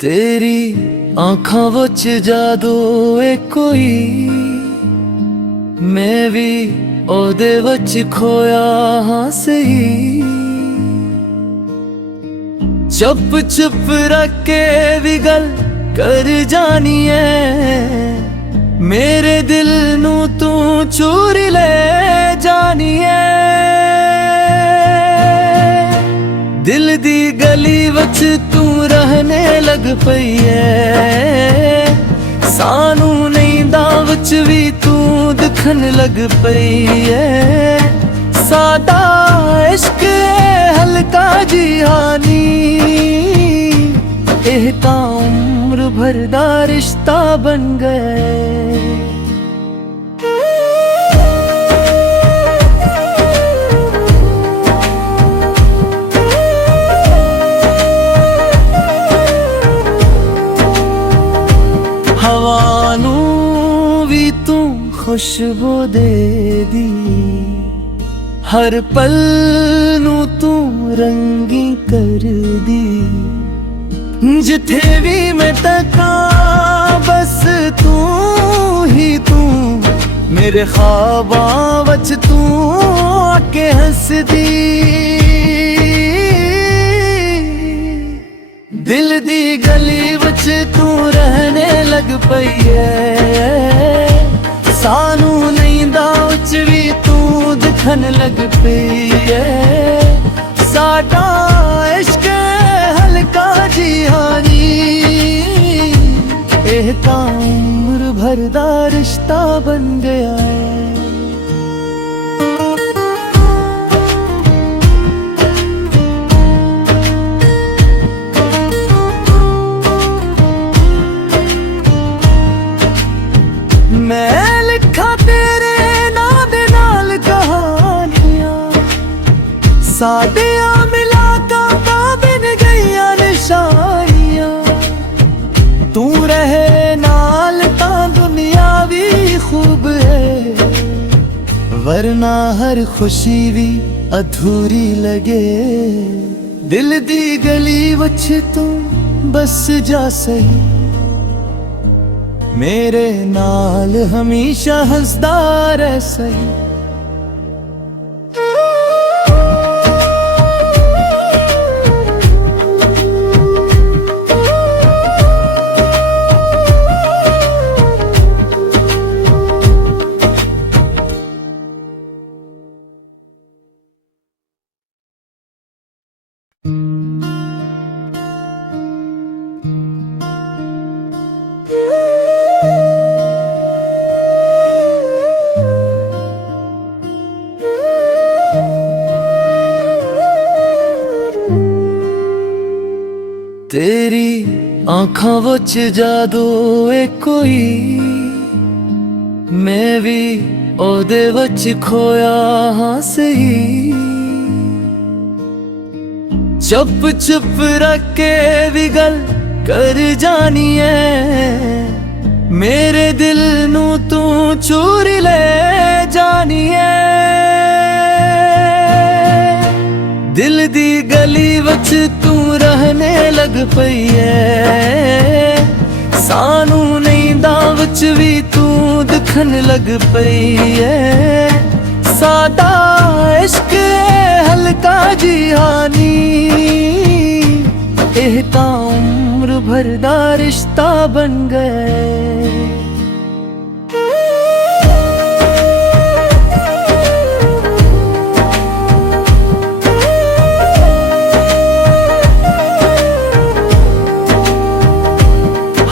तेरी आँखां विच जादू है कोई, मैं भी ओदे विच खोया हाँ सही। चुप चुप रख के भी गल कर जानी है, मेरे दिल नू तू चूरी ले जानी है। दिल दी गली विच तू रहने लग पई है, सानू नींदा विच भी तू दिखन लग पई है। साडा इश्क हल्का जी हानी, एह तां उम्र भर दा रिश्ता बन गए। हवा नू भी तू खुशबू दे दी, हर पल नू तू रंगी कर दी। जिथे भी मैं तका बस तू ही तू, मेरे ख्वाबां वच तू आके हंस दी। दिल दी गली विच तू रहने लग पई है, सानू नींदा विच भी तू दिखन लग पई है। साडा इश्क हल्का जी हानी, एह तां उम्र भर दा रिश्ता बन गया है। मैं लिखा तेरे नाम दे नाल कहानियां, साडियां मुलाकातां बिन गईयां निशानियां। तू रहे नाल तां दुनिया भी खूब है, वरना हर खुशी भी अधूरी लगे। दिल दी गली विच तू बस जा सही, मेरे नाल हमेशा हंसदा रह सही। तेरी आँखां विच जादू है कोई, मैं भी ओदे विच खोया हाँ सही। चुप चुप रख के भी गल कर जानी है, मेरे दिल नू तू चूरी ले जानी है। दिल दी गली विच तू रहने लग पई है, सानू नींदा विच भी तू दिखन लग पई है। साडा इश्क हल्का जी हानी, एह तां उम्र भर दा रिश्ता बन गए।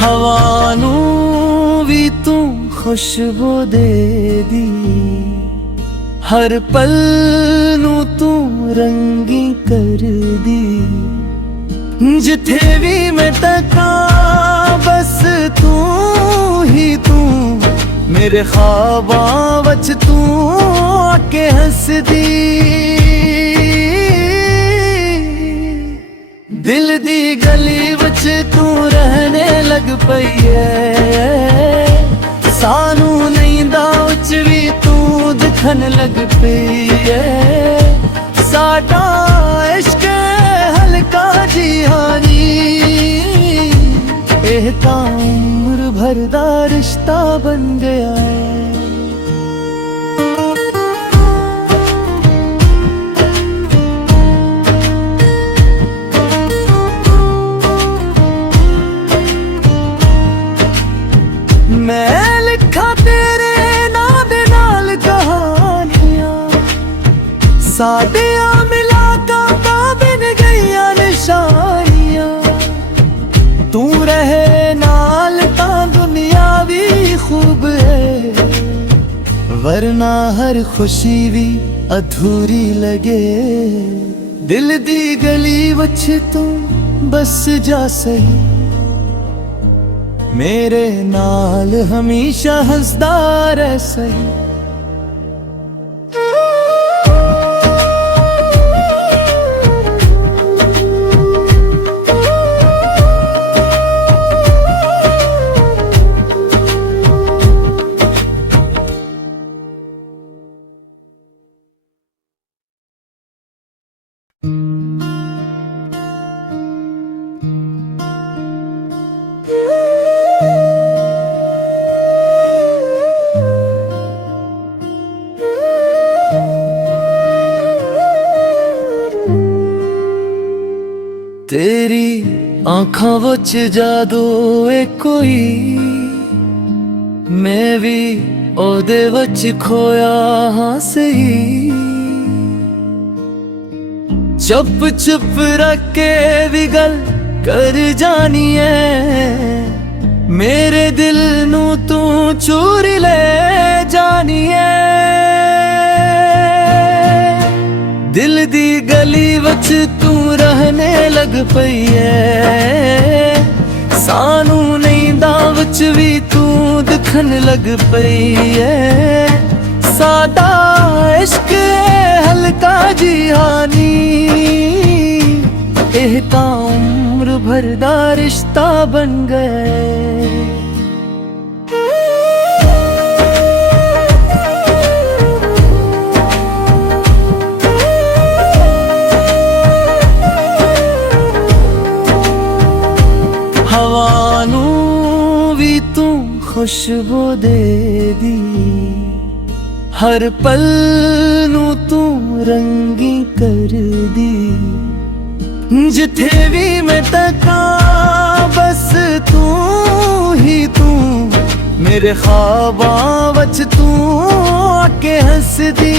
हवा नू भी तू खुशबू दे दी, हर पल नू तू रंगी कर दी। जिथे भी मैं तका बस तू ही तू, मेरे ख्वाबां वच तू आके हंस दी। दिल दी गली विच तू रहने लग पई है, सानू नींदा विच भी तू दिखन लग पई है। साडा इश्क हल्का जी हानी, रिश्ता बन गया है। मैं लिखा तेरे नाम दे नाल कहानियां, साडियां मिला का बिन गईया निशानियां। तू रहे नाल ता दुनिया भी खूब है, वरना हर खुशी भी अधूरी लगे। दिल दी गली वच तू बस जा सही, मेरे नाल हमेशा हंसदा रह सही। तेरी आँखां विच जादू है कोई, मैं भी ओदे विच खोया हाँ सही। चुप चुप रख के भी गल कर जानी है, मेरे दिल नू तू चूरी ले जानी है। दिल दी गली वच तू रहने लग पई है, सानू नींदा वच भी तू दिखन लग पई है। सादा इश्क हल्का जी हानी, एह ता उम्र भर दा रिश्ता बन गए। हवा नू भी तू खुशबू दे दी, हर पल नू तू रंगी कर दी। जिथे भी मैं तका बस तू ही तू, मेरे ख्वाबां वच तू आके हंसदी।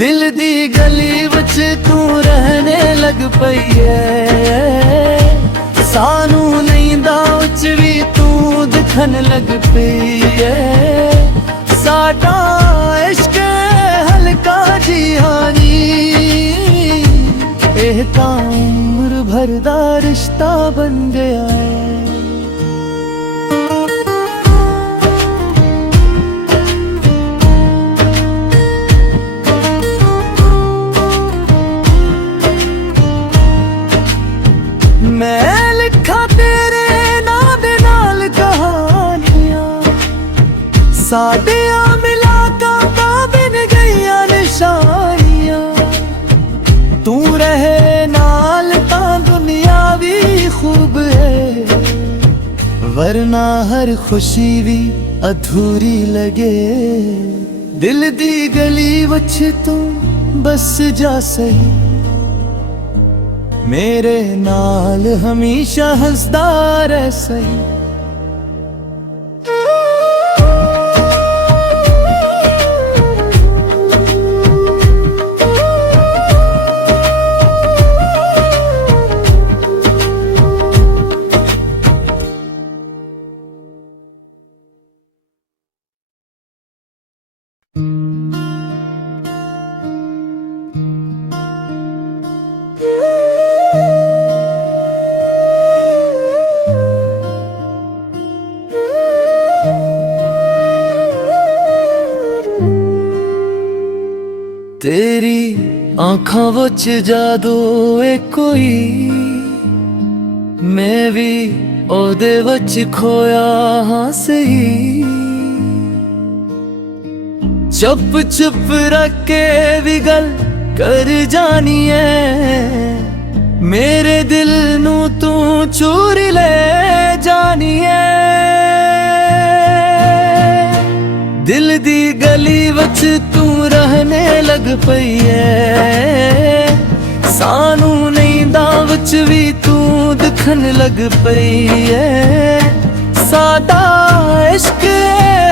दिल दी गली वच तू रहने लग पई है, सानू नींदा वच भी तू दिखन लग पई है। साडा इश्क हल्का जी हानी, एह ता उम्र भर दा रिश्ता बन गया है। मैं लिखा तेरे नाम दे नाल कहानियां, साडियां मिला का बिन गईया निशानियां। तू रहे नाल ता दुनिया भी खूब है, वरना हर खुशी भी अधूरी लगे। दिल दी गली वच तू बस जा सही, मेरे नाल हमेशा हंसदा रह सही। तेरी आँखां विच जादू है कोई, मैं भी ओदे विच खोया हाँ सही। चुप चुप रख के भी गल कर जानी है, मेरे दिल नू तू चूरी ले जानी है। दिल दी गली वच तू रहने लग पई है। सानू नींदा वच भी तू दिखन लग पई है। सादा इश्क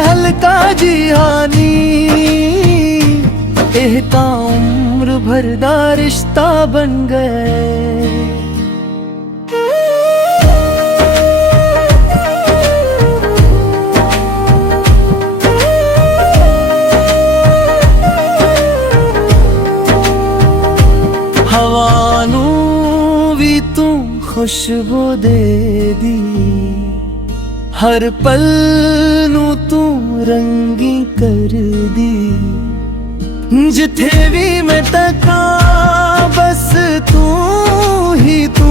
हल्का जी हानी, एह तां उम्र भर दा रिश्ता बन गए। हवा नू भी तू खुशबू दे दी, हर पल नू तू रंगी कर दी। जिथे भी मैं तका बस तू ही तू,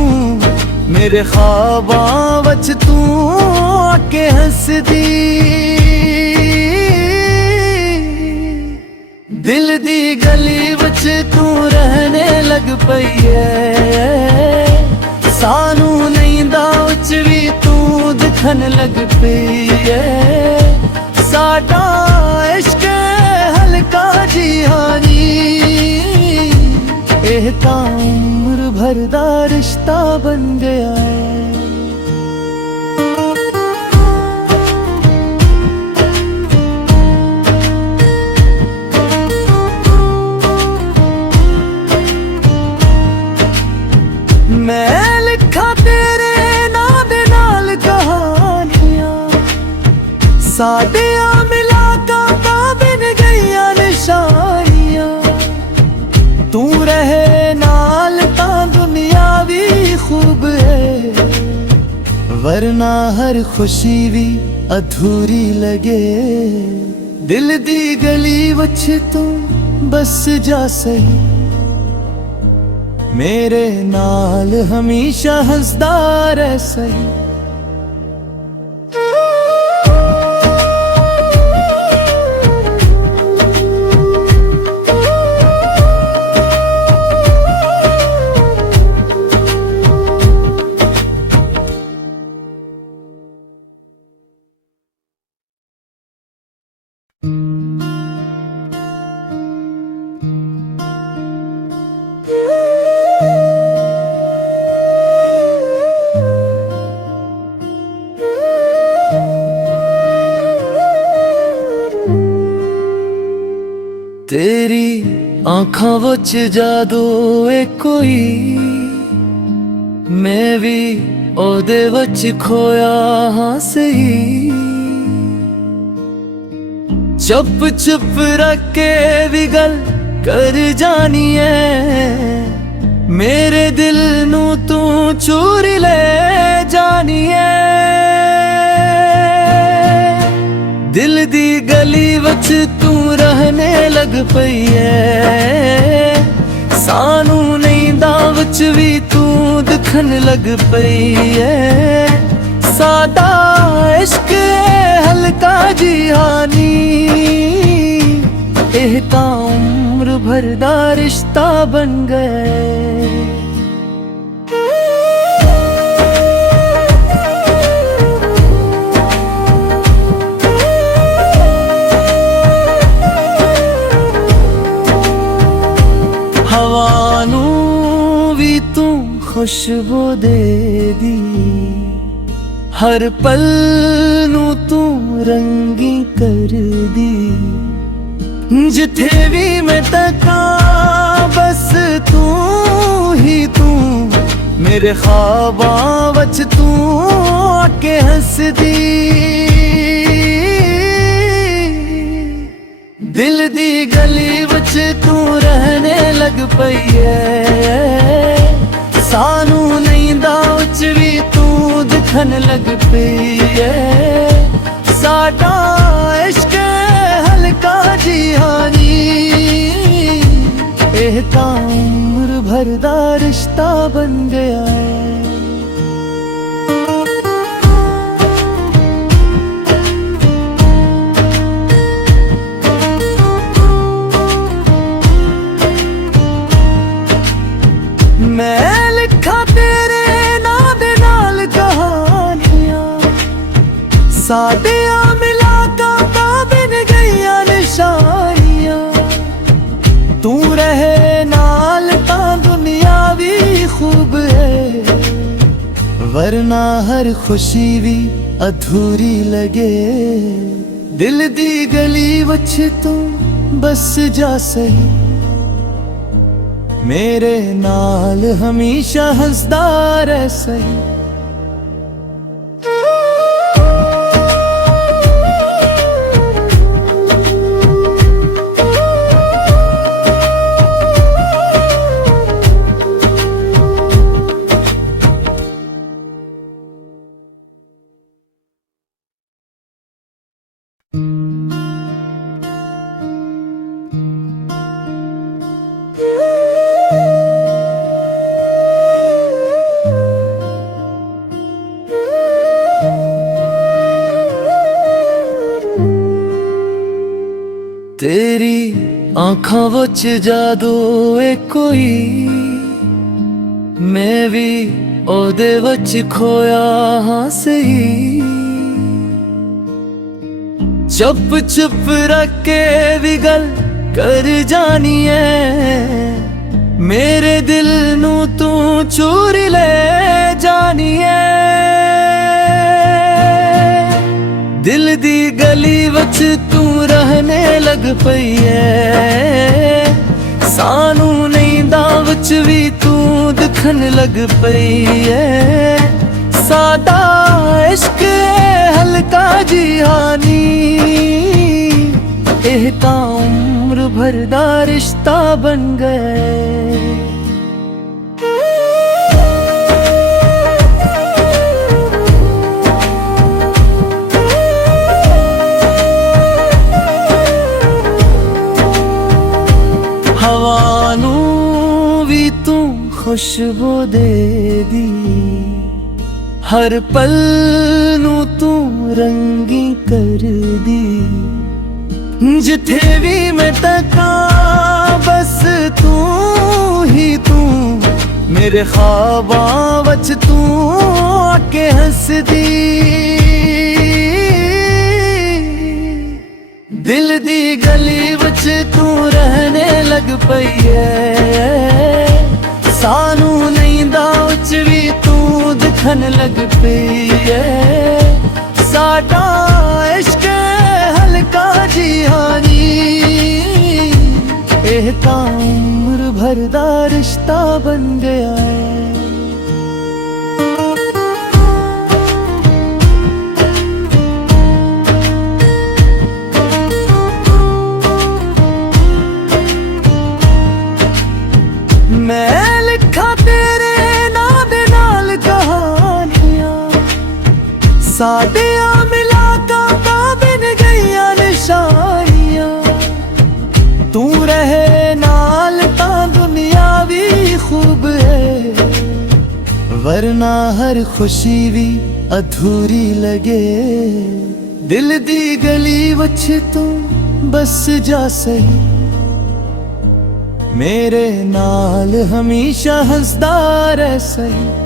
मेरे ख्वाबां वच तू आके हंस दी। दिल दी गली वच तू रहने लग पई है। सानू नींदा वच भी तू दिखन लग पई है। साडा इश्क हल्का जी हानी, एह तां उम्र भर दा रिश्ता बन गया है। मैं लिखा तेरे नां दे नाल कहानियां, साडियां मुलाकातां बिन गईयां निशानियां। तू रहे नाल तां दुनिया भी खूब है, वरना हर खुशी भी अधूरी लगे। दिल दी गली वच तू बस जा सही, मेरे नाल हमेशा हंसदा रह सही। तेरी आँखां वच जादू है कोई, मैं भी ओदे वच खोया हाँ सही। चुप चुप रख के भी गल कर जानी है। मेरे दिल नू तू चूरी ले जानी है। दिल दी गली वच तू रहने लग पई है। सानू नींदा वच भी तू दिखन लग पई है। सादा इश्क हल्का जी हानी, एह तां उम्र भर दा रिश्ता बन गए। हवा नू भी तू खुशबू दे दी, हर पल नू तू रंगी कर दी। जिथे भी मैं तका बस तू ही तू, मेरे ख्वाबां वच तू आके हंस दी। दिल दी गली वच तू रहने लग पई है। सानू नींदा वच भी तू दिखन लग पई है। साडा इश्क हल्का जी हानी, एह तां उम्र भर दा रिश्ता बन गया है। मैं लिखा वरना हर खुशी भी अधूरी लगे। दिल दी गली विच तू बस जा सही, मेरे नाल हमेशा हंसदा रह सही। तेरी आँखां विच जादू है कोई, मैं भी ओदे विच खोया हाँ सही। चुप चुप रख के भी गल कर जानी है, मेरे दिल नू तू चूरी ले जानी है। दिल दी गली विच तू रहने लग पई है, सानू नींदा विच भी तू दिखन लग पई है। सादा इश्क हल्का जी हानी, एह तां उम्र भर दा रिश्ता बन गए। हवा नू भी तू खुशबू दे दी, हर पल नू तू रंगी कर दी। जिथे भी मैं तका बस तू ही तू, मेरे ख्वाबां वच तू आके हंसदी। दिल दी गली विच तू रहने लग पई है, सानू नींदा विच भी तू दिखन लग पई है। साडा इश्क हल्का जी हानी, एह तां उम्र भर दा रिश्ता बन गया है। मैं लिखा तेरे नाम दे नाल कहानियां, साडियां मिलाकां बिन गईयां निशानियां। तू रहे नाल तां दुनिया भी खूब है, वरना हर खुशी भी अधूरी लगे। दिल दी गली विच तू बस जा सही, मेरे नाल हमेशा हंसदा रह सही।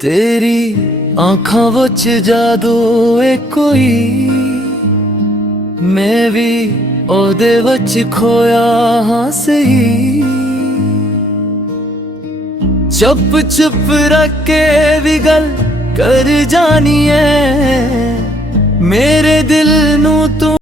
तेरी आँखां विच जादू है कोई, मैं भी ओदे विच खोया हाँ सही। चुप चुप रख के भी गल कर जानी है, मेरे दिल नू तू